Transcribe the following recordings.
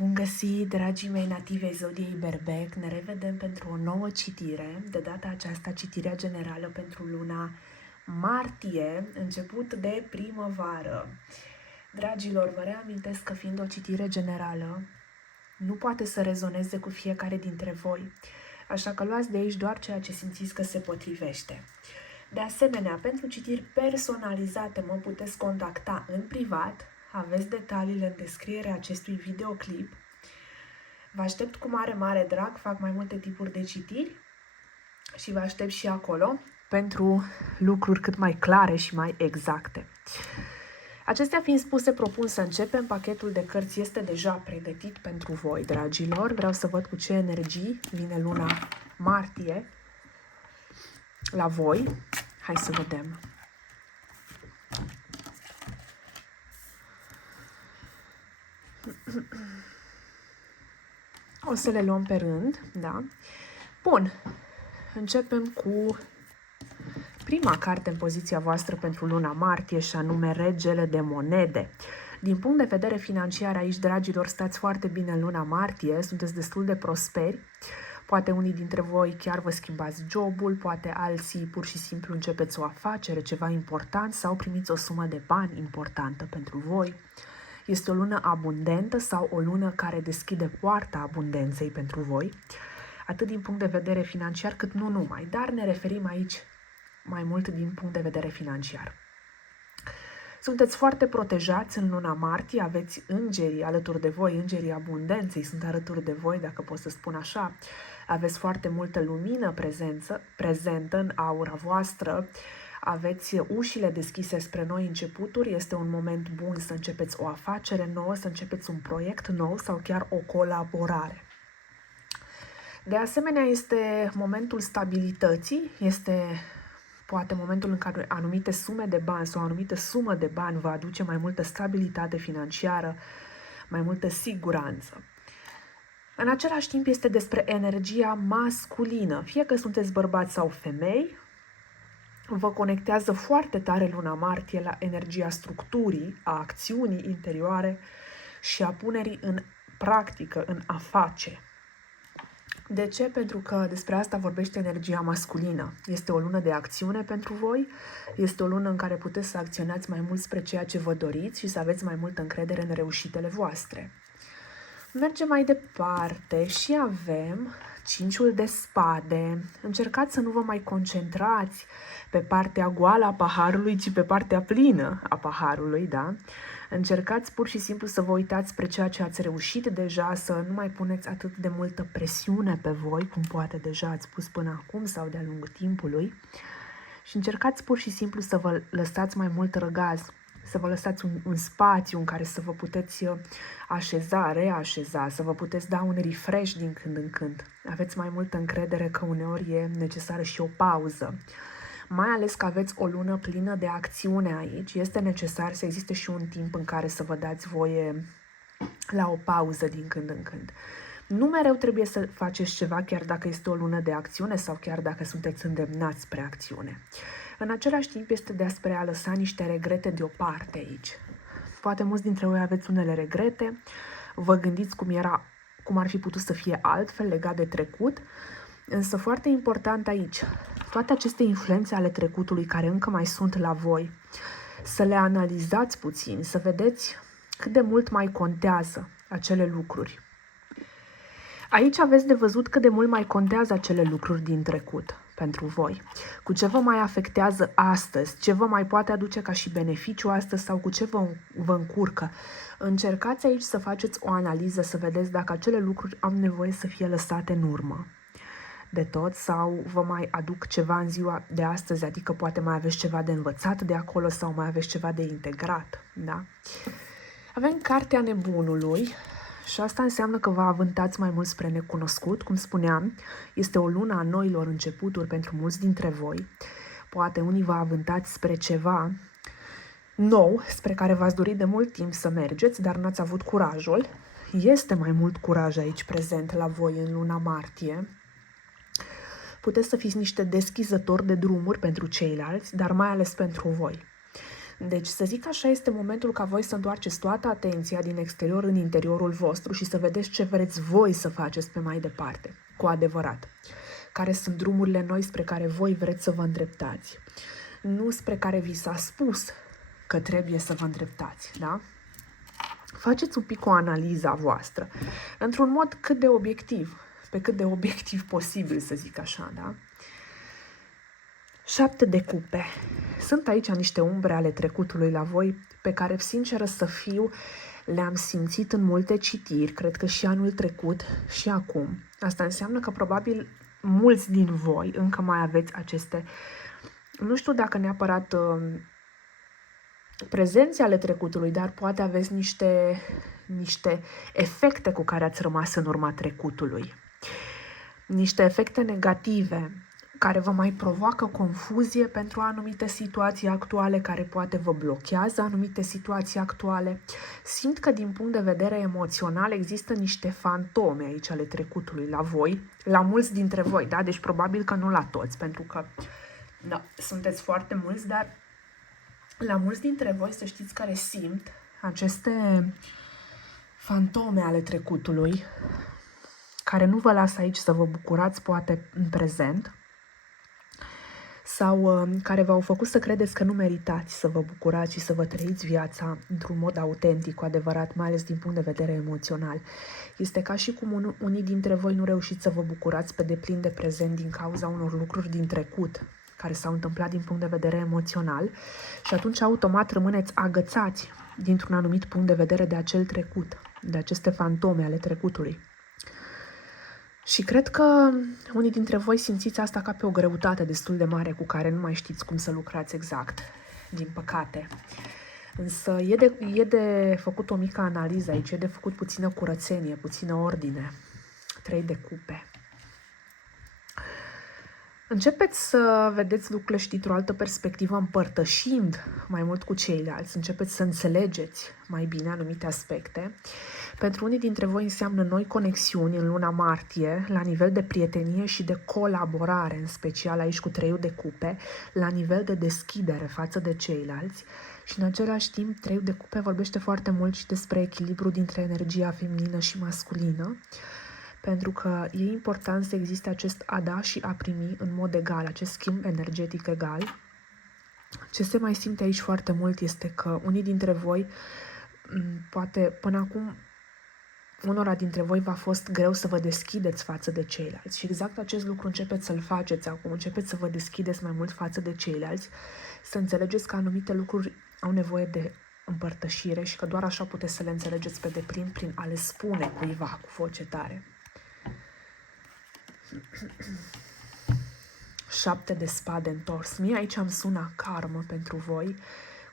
Bun găsit, dragii mei nativi ai zodiei Berbec! Ne revedem pentru o nouă citire, de data aceasta citirea generală pentru luna martie, început de primăvară. Dragilor, vă reamintesc că fiind o citire generală, nu poate să rezoneze cu fiecare dintre voi, așa că luați de aici doar ceea ce simțiți că se potrivește. De asemenea, pentru citiri personalizate mă puteți contacta în privat, aveți detaliile în descrierea acestui videoclip. Vă aștept cu mare drag, fac mai multe tipuri de citiri și vă aștept și acolo pentru lucruri cât mai clare și mai exacte. Acestea fiind spuse, propun să începem. Pachetul de cărți este deja pregătit pentru voi, dragilor. Vreau să văd cu ce energii vine luna martie la voi. Hai să vedem. O să le luăm pe rând, da? Bun. Începem cu prima carte în poziția voastră pentru luna martie și anume Regele de Monede. Din punct de vedere financiar aici, dragilor, stați foarte bine în luna martie, sunteți destul de prosperi. Poate unii dintre voi chiar vă schimbați jobul, poate alții pur și simplu începeți o afacere, ceva important sau primiți o sumă de bani importantă pentru voi. Este o lună abundentă sau o lună care deschide poarta abundenței pentru voi, atât din punct de vedere financiar cât nu numai, dar ne referim aici mai mult din punct de vedere financiar. Sunteți foarte protejați în luna martie, aveți îngerii alături de voi, îngerii abundenței sunt alături de voi, dacă pot să spun așa. Aveți foarte multă lumină prezentă în aura voastră, aveți ușile deschise spre noi începuturi, este un moment bun să începeți o afacere nouă, să începeți un proiect nou sau chiar o colaborare. De asemenea, este momentul stabilității, este poate momentul în care anumite sume de bani sau o anumită sumă de bani va aduce mai multă stabilitate financiară, mai multă siguranță. În același timp este despre energia masculină, fie că sunteți bărbați sau femei, vă conectează foarte tare luna martie la energia structurii, a acțiunii interioare și a punerii în practică, în a face. De ce? Pentru că despre asta vorbește energia masculină. Este o lună de acțiune pentru voi, este o lună în care puteți să acționați mai mult spre ceea ce vă doriți și să aveți mai multă încredere în reușitele voastre. Mergem mai departe și avem 5-ul de spade. Încercați să nu vă mai concentrați pe partea goală a paharului, ci pe partea plină a paharului, da? Încercați pur și simplu să vă uitați spre ceea ce ați reușit deja, să nu mai puneți atât de multă presiune pe voi, cum poate deja ați pus până acum sau de-a lungul timpului. Și încercați pur și simplu să vă lăsați mai mult răgaz, să vă lăsați un spațiu în care să vă puteți așeza, reașeza, să vă puteți da un refresh din când în când. Aveți mai multă încredere că uneori e necesară și o pauză. Mai ales că aveți o lună plină de acțiune aici, este necesar să existe și un timp în care să vă dați voie la o pauză din când în când. Nu mereu trebuie să faceți ceva chiar dacă este o lună de acțiune sau chiar dacă sunteți îndemnați spre acțiune. În același timp este despre a lăsa niște regrete deoparte aici. Poate mulți dintre voi aveți unele regrete, vă gândiți cum ar fi putut să fie altfel legat de trecut, însă foarte important aici, toate aceste influențe ale trecutului care încă mai sunt la voi, să le analizați puțin, să vedeți cât de mult mai contează acele lucruri. Aici aveți de văzut cât de mult mai contează acele lucruri din trecut pentru voi. Cu ce vă mai afectează astăzi, ce vă mai poate aduce ca și beneficiu astăzi sau cu ce vă încurcă. Încercați aici să faceți o analiză, să vedeți dacă acele lucruri au nevoie să fie lăsate în urmă de tot sau vă mai aduc ceva în ziua de astăzi, adică poate mai aveți ceva de învățat de acolo sau mai aveți ceva de integrat, da? Avem cartea nebunului și asta înseamnă că vă avântați mai mult spre necunoscut, cum spuneam, este o lună a noilor începuturi pentru mulți dintre voi. Poate unii vă avântați spre ceva nou, spre care v-ați dorit de mult timp să mergeți, dar n-ați avut curajul. Este mai mult curaj aici prezent la voi în luna martie. Puteți să fiți niște deschizători de drumuri pentru ceilalți, dar mai ales pentru voi. Deci, să zic așa, este momentul ca voi să întoarceți toată atenția din exterior în interiorul vostru și să vedeți ce vreți voi să faceți pe mai departe, cu adevărat. Care sunt drumurile noi spre care voi vreți să vă îndreptați. Nu spre care vi s-a spus că trebuie să vă îndreptați, da? Faceți un pic o analiză a voastră, într-un mod cât de obiectiv, pe cât de obiectiv posibil, să zic așa, da? 7 de cupe. Sunt aici niște umbre ale trecutului la voi, pe care, sinceră să fiu, le-am simțit în multe citiri, cred că și anul trecut și acum. Asta înseamnă că probabil mulți din voi încă mai aveți aceste, nu știu dacă neapărat prezențe ale trecutului, dar poate aveți niște efecte cu care ați rămas în urma trecutului. Niște efecte negative care vă mai provoacă confuzie pentru anumite situații actuale, care poate vă blochează anumite situații actuale. Simt că din punct de vedere emoțional există niște fantome aici ale trecutului la voi, la mulți dintre voi, da? Deci probabil că nu la toți, pentru că da, sunteți foarte mulți, dar la mulți dintre voi să știți care simt aceste fantome ale trecutului, care nu vă lasă aici să vă bucurați poate în prezent, sau care v-au făcut să credeți că nu meritați să vă bucurați și să vă trăiți viața într-un mod autentic, cu adevărat, mai ales din punct de vedere emoțional. Este ca și cum unii dintre voi nu reușiți să vă bucurați pe deplin de prezent din cauza unor lucruri din trecut care s-au întâmplat din punct de vedere emoțional și atunci automat rămâneți agățați dintr-un anumit punct de vedere de acel trecut, de aceste fantome ale trecutului. Și cred că unii dintre voi simțiți asta ca pe o greutate destul de mare cu care nu mai știți cum să lucrați exact, din păcate. Însă e de făcut o mică analiză aici, e de făcut puțină curățenie, puțină ordine. 3 de cupe. Începeți să vedeți lucrurile și dintr-o altă perspectivă, împărtășind mai mult cu ceilalți. Începeți să înțelegeți mai bine anumite aspecte. Pentru unii dintre voi înseamnă noi conexiuni în luna martie, la nivel de prietenie și de colaborare, în special aici cu 3 de cupe, la nivel de deschidere față de ceilalți. Și în același timp, 3 de cupe vorbește foarte mult și despre echilibru dintre energia feminină și masculină. Pentru că e important să existe acest a da și a primi în mod egal, acest schimb energetic egal. Ce se mai simte aici foarte mult este că unii dintre voi, poate până acum, unora dintre voi v-a fost greu să vă deschideți față de ceilalți și exact acest lucru începeți să-l faceți acum, începeți să vă deschideți mai mult față de ceilalți, să înțelegeți că anumite lucruri au nevoie de împărtășire și că doar așa puteți să le înțelegeți pe deplin prin a le spune cuiva cu voce tare. 7 de spade întors. Mie aici îmi sună karmă pentru voi,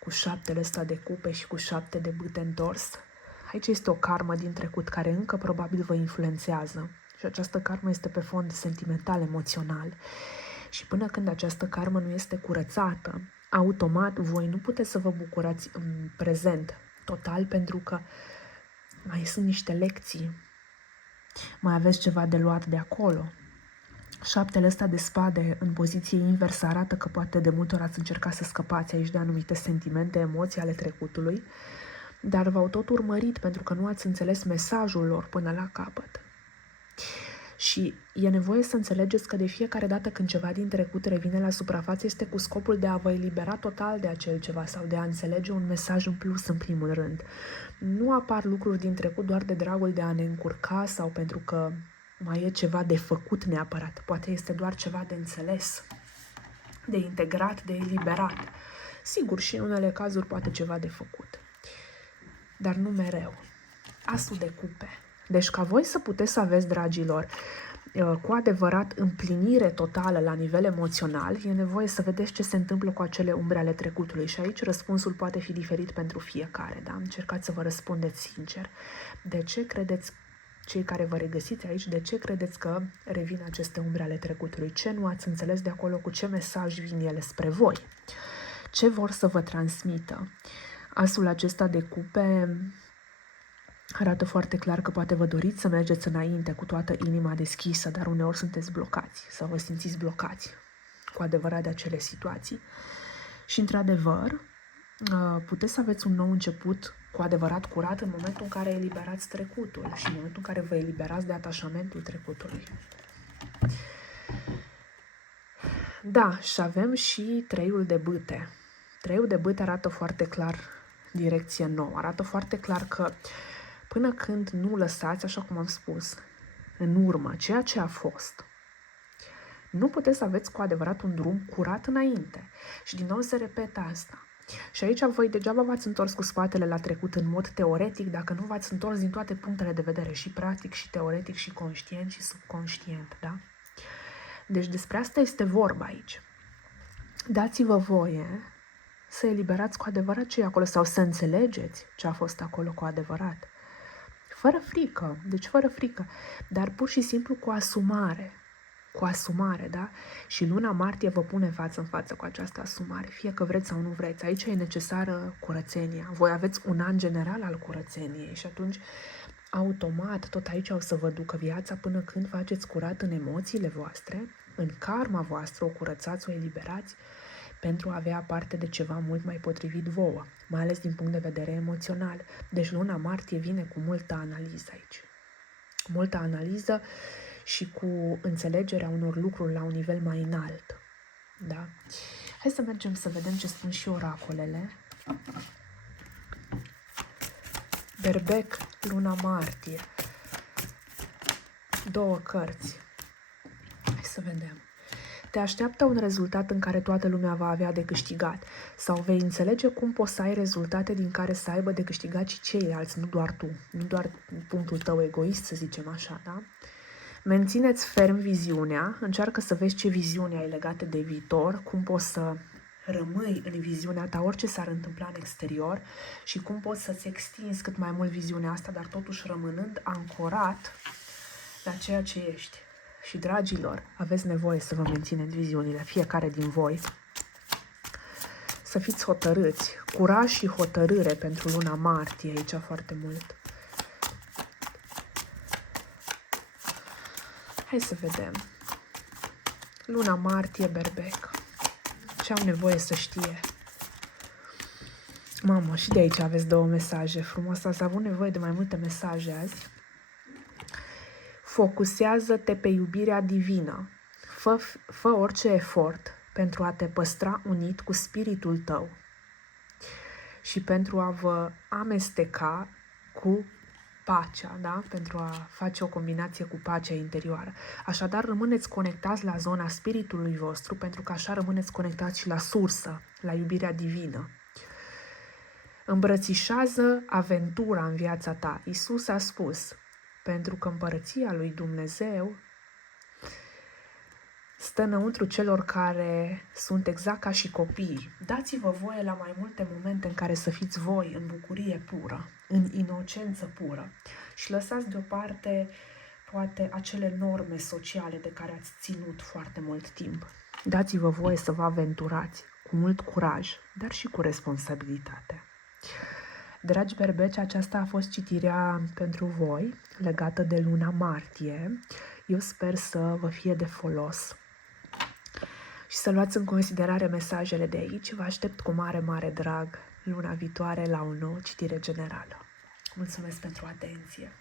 cu 7 ăsta de cupe și cu 7 de bâte întors. Aici este o karmă din trecut care încă probabil vă influențează. Și această karmă este pe fond sentimental, emoțional. Și până când această karmă nu este curățată, automat voi nu puteți să vă bucurați în prezent total, pentru că mai sunt niște lecții. Mai aveți ceva de luat de acolo. 7 ăsta de spade în poziție inversă arată că poate de multe ori ați încercat să scăpați aici de anumite sentimente, emoții ale trecutului, dar v-au tot urmărit pentru că nu ați înțeles mesajul lor până la capăt. Și e nevoie să înțelegeți că de fiecare dată când ceva din trecut revine la suprafață este cu scopul de a vă elibera total de acel ceva sau de a înțelege un mesaj în plus în primul rând. Nu apar lucruri din trecut doar de dragul de a ne încurca sau pentru că mai e ceva de făcut neapărat. Poate este doar ceva de înțeles, de integrat, de eliberat. Sigur, și în unele cazuri poate ceva de făcut. Dar nu mereu. Asul de cupe. Deci ca voi să puteți să aveți, dragilor, cu adevărat împlinire totală la nivel emoțional, e nevoie să vedeți ce se întâmplă cu acele umbre ale trecutului. Și aici răspunsul poate fi diferit pentru fiecare. Da? Încercați să vă răspundeți sincer. De ce credeți, cei care vă regăsiți aici, de ce credeți că revin aceste umbre ale trecutului? Ce nu ați înțeles de acolo? Cu ce mesaj vin ele spre voi? Ce vor să vă transmită? Asul acesta de cupe arată foarte clar că poate vă doriți să mergeți înainte cu toată inima deschisă, dar uneori sunteți blocați sau vă simțiți blocați cu adevărat de acele situații. Și într-adevăr, puteți să aveți un nou început cu adevărat curat în momentul în care eliberați trecutul și în momentul în care vă eliberați de atașamentul trecutului. Da, și avem și treiul de bâte. Treiul de bâte arată foarte clar direcție nouă. Arată foarte clar că până când nu lăsați, așa cum am spus, în urmă ceea ce a fost, nu puteți să aveți cu adevărat un drum curat înainte. Și din nou se repetă asta. Și aici voi degeaba v-ați întors cu spatele la trecut în mod teoretic dacă nu v-ați întors din toate punctele de vedere, și practic, și teoretic, și conștient, și subconștient, da? Deci despre asta este vorba aici. Dați-vă voie să eliberați cu adevărat ce e acolo sau să înțelegeți ce a fost acolo cu adevărat. Fără frică, deci fără frică, dar pur și simplu cu asumare. Cu asumare, da? Și luna martie vă pune față în față cu această asumare, fie că vreți sau nu vreți. Aici e necesară curățenia. Voi aveți un an general al curățeniei și atunci, automat, tot aici o să vă ducă viața până când faceți curat în emoțiile voastre, în karma voastră, o curățați, o eliberați, pentru a avea parte de ceva mult mai potrivit vouă, mai ales din punct de vedere emoțional. Deci luna martie vine cu multă analiză aici. Multă analiză și cu înțelegerea unor lucruri la un nivel mai înalt. Da? Hai să mergem să vedem ce spun și oracolele. Berbec, luna martie. 2 cărți. Hai să vedem. Te așteaptă un rezultat în care toată lumea va avea de câștigat sau vei înțelege cum poți să ai rezultate din care să aibă de câștigat și ceilalți, nu doar tu, nu doar punctul tău egoist, să zicem așa, da? Mențineți ferm viziunea, încearcă să vezi ce viziune ai legate de viitor, cum poți să rămâi în viziunea ta orice s-ar întâmpla în exterior și cum poți să-ți extinzi cât mai mult viziunea asta, dar totuși rămânând ancorat la ceea ce ești. Și, dragilor, aveți nevoie să vă mențineți viziunile, fiecare din voi. Să fiți hotărâți, curaj și hotărâre pentru luna martie, aici foarte mult. Hai să vedem. Luna martie, berbec. Ce au nevoie să știe? Mamă, și de aici aveți 2 mesaje. Frumos, ați avut nevoie de mai multe mesaje azi. Focusează-te pe iubirea divină. Fă orice efort pentru a te păstra unit cu spiritul tău și pentru a vă amesteca cu pacea, da? Pentru a face o combinație cu pacea interioară. Așadar, rămâneți conectați la zona spiritului vostru, pentru că așa rămâneți conectați și la sursă, la iubirea divină. Îmbrățișează aventura în viața ta. Iisus a spus, pentru că împărăția lui Dumnezeu stă înăuntru celor care sunt exact ca și copii. Dați-vă voie la mai multe momente în care să fiți voi în bucurie pură, în inocență pură și lăsați deoparte poate acele norme sociale de care ați ținut foarte mult timp. Dați-vă voie să vă aventurați cu mult curaj, dar și cu responsabilitate. Dragi berbeci, aceasta a fost citirea pentru voi legată de luna martie. Eu sper să vă fie de folos și să luați în considerare mesajele de aici. Vă aștept cu mare, mare drag luna viitoare la o nouă citire generală. Mulțumesc pentru atenție!